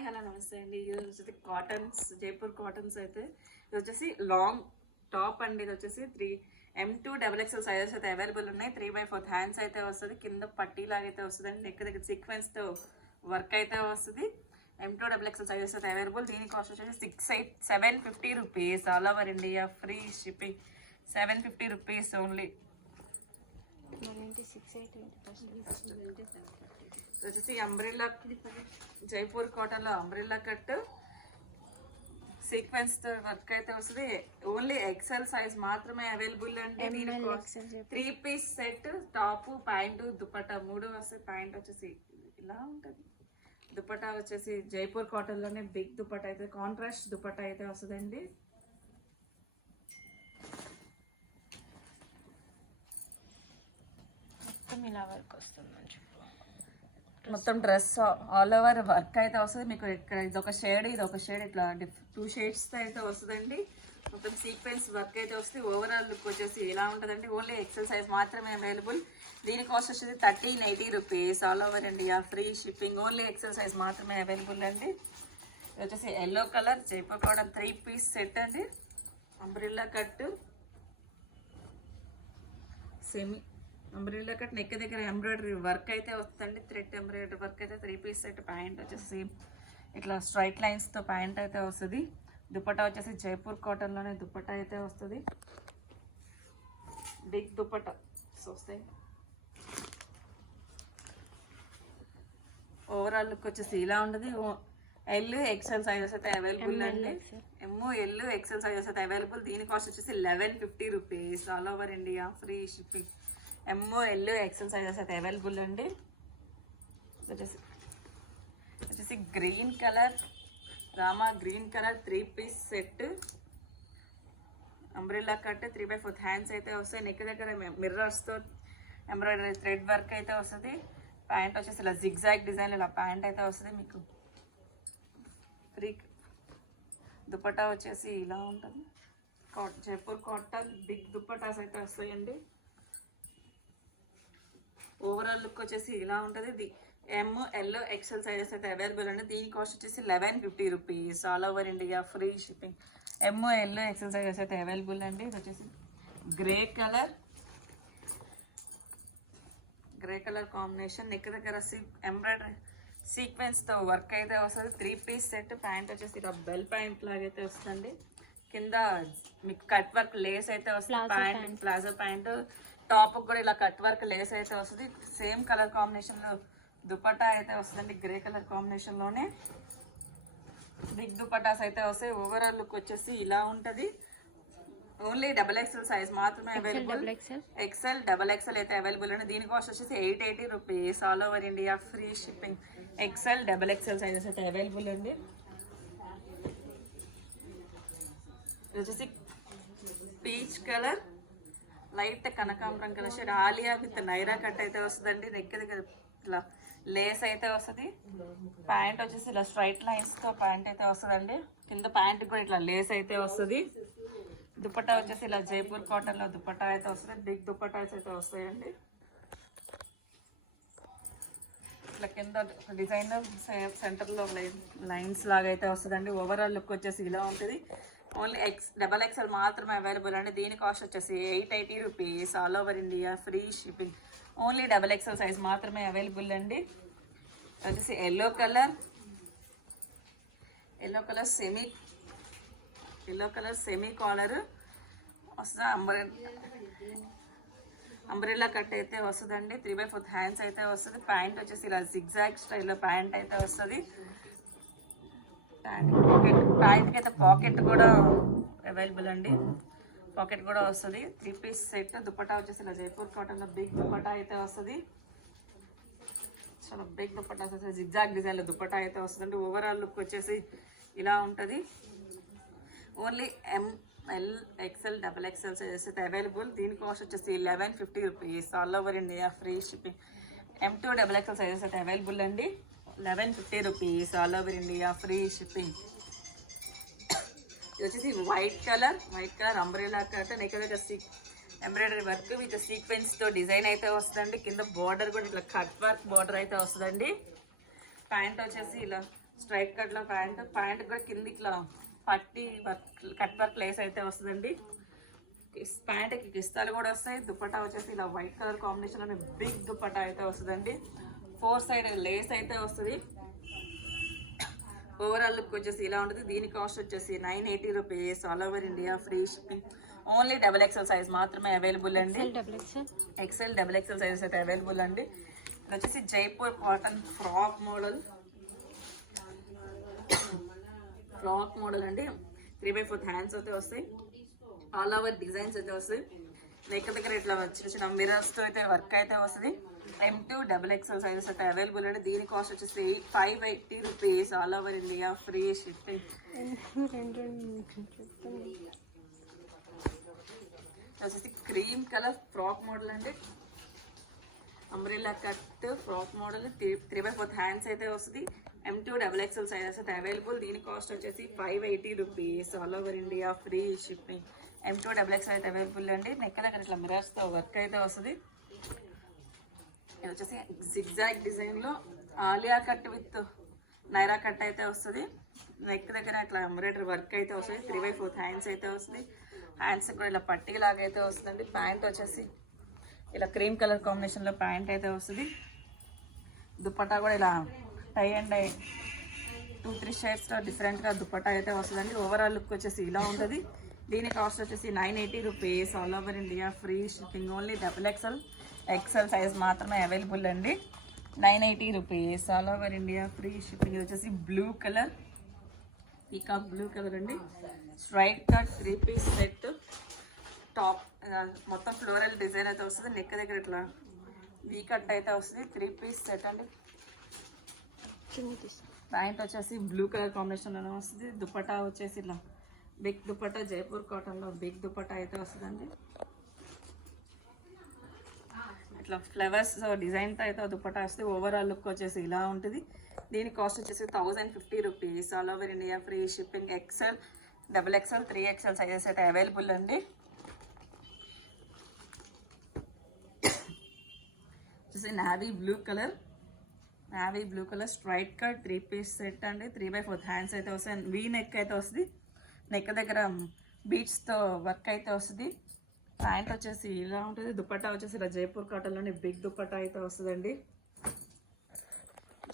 Hi hello నమస్తే అండి. ఇది వచ్చేసి కాటన్స్, జైపూర్ కాటన్స్. అయితే ఇది వచ్చేసి లాంగ్ టాప్ అండి. ఇది వచ్చేసి M2 XXL సైజెస్ అయితే అవైలబుల్ ఉన్నాయి. 3/4 హ్యాండ్స్ అయితే వస్తుంది. కింద పట్టీ లాగా అయితే వస్తుంది అండి. నెక్ దగ్గర సీక్వెన్స్తో వర్క్ అయితే వస్తుంది. M2 XXL సైజెస్ అయితే అవైలబుల్. దీని కాస్ట్ వచ్చేసి 750 rupees. All over India free shipping. 750 rupees only. వచ్చేసి అంబ్రెల్లా జైపూర్ కాటన్లో అంబ్రెల్లా కట్ సీక్వెన్స్ వర్క్ అయితే వస్తుంది. ఓన్లీ ఎక్సెల్ సైజ్ మాత్రమే అవైలబుల్ అండి. 3 piece set, top, pant, dupatta 3 వస్తాయి. ప్యాంట్ వచ్చేసి ఇలా ఉంటుంది. దుపట్టా వచ్చేసి జైపూర్ కాటన్లోనే బిగ్ దుపట్టా అయితే, కాంట్రాస్ట్ దుపట్టా అయితే వస్తుందండి. మొత్తం ఇలా వర్క్ వస్తుంది. మొత్తం డ్రెస్ ఆల్ ఓవర్ వర్క్ అయితే వస్తుంది. మీకు ఇక్కడ ఇదొక షేడ్, ఇదొక షేడ్, ఇట్లా 2 షేడ్స్ అయితే వస్తుందండి. మొత్తం సీక్వెన్స్ వర్క్ అయితే వస్తుంది. ఓవరాల్ లుక్ వచ్చేసి ఇలా ఉంటుందండి. ఓన్లీ ఎక్సెల్ సైజ్ మాత్రమే అవైలబుల్. దీని కాస్ట్ వచ్చేసి 1380 rupees. All over India free shipping. Only XL size మాత్రమే అవైలబుల్ అండి. ఇది వచ్చేసి yellow colour Jaipur cotton 3 piece set అండి. Umbrella cut, semi umbrella cut, neck దగ్గర ఎంబ్రాయిడరీ వర్క్ అయితే వస్తుందండి. థ్రెడ్ ఎంబ్రాయిడరీ వర్క్ అయితే 3 పీస్ సెట్. ప్యాంట్ వచ్చేసి ఇట్లా స్ట్రైట్ లైన్స్తో ప్యాంట్ అయితే వస్తుంది. దుపట్టా వచ్చేసి జైపూర్ కాటన్లోనే దుపట్టా అయితే వస్తుంది. బిగ్ దుపట్టా వస్తాయి. ఓవరాల్ లుక్ వచ్చేసి ఇలా ఉంటుంది. ఎల్ ఎక్సెల్ సైజెస్ అయితే అవైలబుల్ అండి. ఎల్ ఎక్సెల్ సైజెస్ అయితే అవైలబుల్. దీని కాస్ట్ వచ్చేసి 1150 rupees. All over India free shipping. L XL sizes అయితే అవైలబుల్ అండి. వచ్చేసి green colour, Rama green colour 3 piece set. Umbrella cut 3/4 hands అయితే వస్తాయి. నెక్ దగ్గర మిర్రర్స్తో ఎంబ్రాయిడరీ థ్రెడ్ వర్క్ అయితే వస్తుంది. ప్యాంట్ వచ్చేసి ఇలా జిగ్జాగ్ డిజైన్ ఇలా ప్యాంట్ అయితే వస్తుంది. మీకు ఫ్రీ దుపట్టా వచ్చేసి ఇలా ఉంటుంది. జైపూర్ కాటన్ బిగ్ దుపట్టాస్ అయితే వస్తాయండి. ఓవరాల్ లుక్ వచ్చేసి ఇలా ఉంటుంది. ఎల్ ఎక్సెల్ సైజెస్ అయితే అవైలబుల్ అండి. దీని కాస్ట్ వచ్చేసి 1150 rupees. All over India free shipping. L XL sizes అయితే అవైలబుల్ అండి. ఇది వచ్చేసి గ్రే కలర్ కాంబినేషన్. నెక్ దగ్గర ఎంబ్రాయిడరీ సీక్వెన్స్తో వర్క్ అయితే వస్తుంది. 3 పీస్ సెట్. ప్యాంట్ వచ్చేసి ఇలా బెల్ ప్యాంట్ లాగైతే వస్తుంది. కింద మీకు కట్ వర్క్ లేస్ అయితే వస్తుంది. ప్యాంట్ ప్లాజో ప్యాంట్, టాప్ కూడా ఇలా కట్ వర్క్ లేస్ అయితే వస్తుంది. సేమ్ కలర్ కాంబినేషన్లో దుపట్టా అయితే వస్తుందండి. గ్రే కలర్ కాంబినేషన్లోనే బిగ్ దుపట్టాస్ అయితే వస్తాయి. ఓవరాల్ లుక్ వచ్చేసి ఇలా ఉంటుంది. ఓన్లీ XXL సైజ్ మాత్రమే అవైలబుల్. ఎక్సెల్ XXL అయితే అవైలబుల్ అండి. దీని కాస్ట్ వచ్చేసి 880 rupees. All over India free shipping. XL XXL sizes అయితే అవైలబుల్ అండి. వచ్చేసి పీచ్ కలర్, లైట్ కనకాంబరం colour shade, Alia with Naira cut అయితే వస్తుందండి. నెక్ దగ్గర ఇట్లా లేస్ అయితే వస్తుంది. ప్యాంట్ వచ్చేసి ఇలా స్ట్రైట్ లైన్స్తో ప్యాంట్ అయితే వస్తుందండి. కింద ప్యాంట్ కూడా ఇట్లా లేస్ అయితే వస్తుంది. దుపట్టా వచ్చేసి ఇలా జైపూర్ కాటన్లో దుపట్టా అయితే వస్తుంది. బిగ్ దుపట్టాస్ అయితే వస్తాయండి. ఇట్లా కింద డిజైన్ సెంటర్లో లైన్స్ లాగా అయితే వస్తుందండి. ఓవరాల్ లుక్ వచ్చేసి ఇలా ఉంటుంది. ఓన్లీ XXL మాత్రమే అవైలబుల్ అండి. దీని కాస్ట్ వచ్చేసి 880 rupees. All over India free shipping. Only XXL size మాత్రమే అవైలబుల్ అండి. వచ్చేసి ఎల్లో కలర్ సెమీ కాలర్ వస్తుంది. అంబ్రెల్లా కట్ అయితే వస్తుందండి. 3/4 హ్యాండ్స్ అయితే వస్తుంది. ప్యాంట్ వచ్చేసి ఇలా జిగ్జాగ్ స్టైల్లో ప్యాంట్ అయితే వస్తుంది. ప్యాంట్కి అయితే పాకెట్ కూడా అవైలబుల్ అండి. పాకెట్ కూడా వస్తుంది. 3 పీస్ సెట్. దుపట్టా వచ్చేసి ఇలా జైపూర్ కాటన్లో బిగ్ దుపట్టా అయితే వస్తుంది. చాలా బిగ్ దుపట్టా వస్తుంది. జిగ్జాగ్ డిజైన్లో దుపట్టా అయితే వస్తుందండి. ఓవరాల్ లుక్ వచ్చేసి ఇలా ఉంటుంది. Only L XL XXL sizes అయితే అవైలబుల్. దీని కాస్ట్ వచ్చేసి 1150 rupees. All over India free shipping. M2 XXL sizes అయితే అవైలబుల్ అండి. 1150 rupees. All over India free shipping. ఇది వచ్చేసి white colour umbrella cut. Neck దగ్గర ఎంబ్రాయిడరీ వర్క్ విత్ సీక్వెన్స్తో design అయితే వస్తుందండి. కింద బార్డర్ కూడా ఇట్లా కట్ వర్క్ బార్డర్ అయితే వస్తుందండి. ప్యాంట్ వచ్చేసి ఇలా స్ట్రైట్ కట్లో ప్యాంట్ కూడా కింది ఇట్లా పట్టి వర్క్ కట్ వర్క్ లేస్ అయితే వస్తుందండి. ప్యాంట్కి కిస్తాలు కూడా వస్తాయి. దుపట్టా వచ్చేసి ఇలా వైట్ కలర్ కాంబినేషన్లో బిగ్ దుపట్టా అయితే వస్తుందండి. 4 సైడ్ లేస్ అయితే వస్తుంది. ఓవరాల్ లుక్ వచ్చేసి ఇలా ఉంటుంది. దీని కాస్ట్ వచ్చేసి 980 rupees. All over India free shipping. Only XXL size మాత్రమే అవైలబుల్ అండి. XL XXL సైజెస్ అయితే అవైలబుల్ అండి. ఇది వచ్చేసి జైపూర్ కాటన్ ఫ్రాక్ మోడల్ అండి. 3/4 హ్యాండ్స్ అయితే వస్తాయి. ఆల్ ఓవర్ డిజైన్స్ అయితే వస్తాయి. నెక్ దగ్గర ఇట్లా చిన్న చిన్న మిరర్స్తో అయితే వర్క్ అయితే వస్తుంది. M2 XXL సైజెస్ అయితే అవైలబుల్ అండి. దీని కాస్ట్ వచ్చేసి 580 rupees. All over India free shipping. వచ్చేసి క్రీమ్ కలర్ ఫ్రాక్ మోడల్ అండి. Umbrella cut frock model 3/4 hands అయితే వస్తుంది. M2 XXL సైజెస్ అయితే అవైలబుల్. దీని కాస్ట్ వచ్చేసి 580 rupees. All over India free shipping. M2 XXL అయితే అవైలబుల్ అండి. నెక్ దగ్గర ఇట్లా మిరర్స్తో వర్క్ అయితే వస్తుంది. ఇది వచ్చేసి జిగ్జాగ్ డిజైన్లో Alia cut with Naira cut అయితే వస్తుంది. నెక్ దగ్గర ఇట్లా ఎంబ్రాయిడరీ వర్క్ అయితే వస్తుంది. 3/4 హ్యాండ్స్ అయితే వస్తుంది. హ్యాండ్స్ కూడా ఇలా పట్టీ లాగా అయితే వస్తుందండి. ప్యాంట్ వచ్చేసి ఇలా క్రీమ్ కలర్ కాంబినేషన్లో ప్యాంట్ అయితే వస్తుంది. దుపట్టా కూడా ఇలా టై అండ్ 2-3 షేడ్స్లో డిఫరెంట్గా దుపట్టా అయితే వస్తుందండి. ఓవరాల్ లుక్ వచ్చేసి ఇలా ఉంటుంది. దీని కాస్ట్ వచ్చేసి 980 rupees. All over India free shipping. Only XXL size మాత్రమే అవైలబుల్ అండి. 980 rupees. All over India free shipping. ఇది వచ్చేసి blue colour, peacock blue colour అండి. Straight cut 3 piece set. Top మొత్తం ఫ్లోరల్ డిజైన్ అయితే వస్తుంది. నెక్ దగ్గర ఇట్లా వీ కట్ అయితే వస్తుంది. 3 పీస్ సెట్ అండి. ప్యాంట్ వచ్చేసి బ్లూ కలర్ కాంబినేషన్లోనే వస్తుంది. దుపట్టా వచ్చేసి ఇలా బిగ్ దుపట్టా, జైపూర్ కాటన్లో బిగ్ దుపట్టా అయితే వస్తుందండి. ఇట్లా ఫ్లవర్స్ డిజైన్తో అయితే దుపట్టా వస్తుంది. ఓవరాల్ లుక్ వచ్చేసి ఇలా ఉంటుంది. దీని కాస్ట్ వచ్చేసి 1050 rupees. All over India free shipping. XL XXL 3XL sizes అయితే అవైలబుల్ అండి. వచ్చేసి navy blue colour straight cut 3 piece set అండి. 3/4 హ్యాండ్స్ అయితే వస్తాయి. వీ నెక్ అయితే వస్తుంది. నెక్ దగ్గర బీట్స్తో వర్క్ అయితే వస్తుంది. ప్యాంట్ వచ్చేసి ఇలా ఉంటుంది. దుపట్టా వచ్చేసి ఇలా జైపూర్ కాటన్లోని బిగ్ దుపట్టా అయితే వస్తుందండి.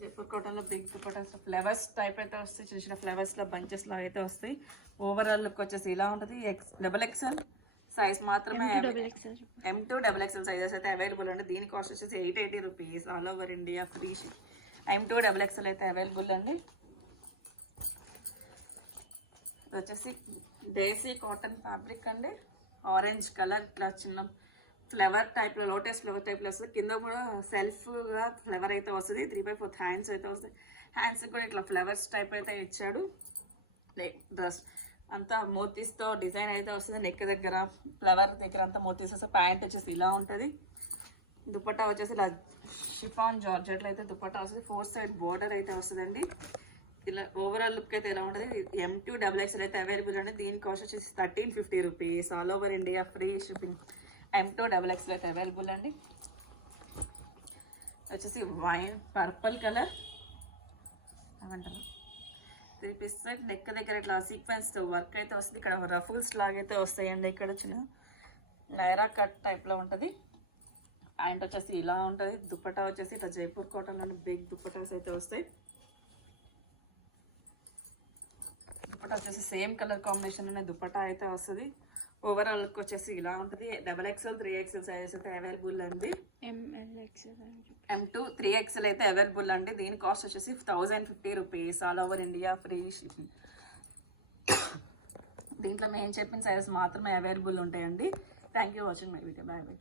జైపూర్ కాటన్లో బిగ్ దుపట్టా ఫ్లవర్స్ టైప్ అయితే వస్తాయి. చిన్న చిన్న ఫ్లవర్స్లో బంచెస్లో అయితే వస్తాయి. ఓవరాల్ లుక్ వచ్చేసి ఇలా ఉంటుంది. XXL సైజ్ మాత్రమే. M2 XXL సైజెస్ అయితే అవైలబుల్ అండి. దీని కాస్ట్ వచ్చేసి 880 rupees. All over India free ship. M2 XXL అయితే అవైలబుల్ అండి. ఇది వచ్చేసి దేశీ కాటన్ ఫ్యాబ్రిక్ అండి. ఆరెంజ్ కలర్ ఇట్లా చిన్న ఫ్లవర్ టైప్లో, లోటస్ ఫ్లవర్ టైప్లో వస్తుంది. కింద కూడా సెల్ఫ్గా ఫ్లవర్ అయితే వస్తుంది. 3/4 హ్యాండ్స్ అయితే వస్తాయి. హ్యాండ్స్ కూడా ఇట్లా ఫ్లవర్స్ టైప్ అయితే ఇచ్చాడు. డ్రెస్ అంతా మోతీస్తో డిజైన్ అయితే వస్తుంది. నెక్ దగ్గర ఫ్లవర్ దగ్గర అంతా మోతీస్ వస్తుంది. ప్యాంట్ వచ్చేసి ఇలా ఉంటుంది. దుపట్టా వచ్చేసి ఇలా షిఫాన్ జార్జెట్లో అయితే దుపట్టా వస్తుంది. 4 సైడ్ బోర్డర్ అయితే వస్తుందండి. ఇలా ఓవరాల్ లుక్ అయితే ఎలా ఉంటుంది. M2 XXL అయితే అవైలబుల్ అండి. దీని కాస్ట్ వచ్చేసి 1350 rupees. All over India free shipping. M2 XXL అయితే అవైలబుల్ అండి. వచ్చేసి వైన్ పర్పుల్ కలర్ ఏమంటారు 3 పీస్ సెట్. నెక్ దగ్గర ఇట్లా సీక్వెన్స్తో వర్క్ అయితే వస్తుంది. ఇక్కడ రఫుల్స్ లాగైతే వస్తాయండి. ఇక్కడ చిన్న నైరా కట్ టైప్లో ఉంటుంది. ప్యాంట్ వచ్చేసి ఇలా ఉంటుంది. దుపట్టా వచ్చేసి ఇట్లా జైపూర్ కాటన్లోని బిగ్ దుపట్టాస్ అయితే వస్తాయి. దుపట్టా వచ్చేసి సేమ్ కలర్ కాంబినేషన్లోనే దుపట్టా అయితే వస్తుంది. ఓవరాల్ లుక్ వచ్చేసి ఇలా ఉంటుంది. XXL 3XL సైజెస్ అయితే అవైలబుల్ అండి. M2 3XL అయితే అవైలబుల్ అండి. దీని కాస్ట్ వచ్చేసి 1050 rupees. All over India free shipping. దీంట్లో మేము చెప్పిన సైజెస్ మాత్రమే అవైలబుల్ ఉంటాయండి. Thank you watching my video. Bye bye.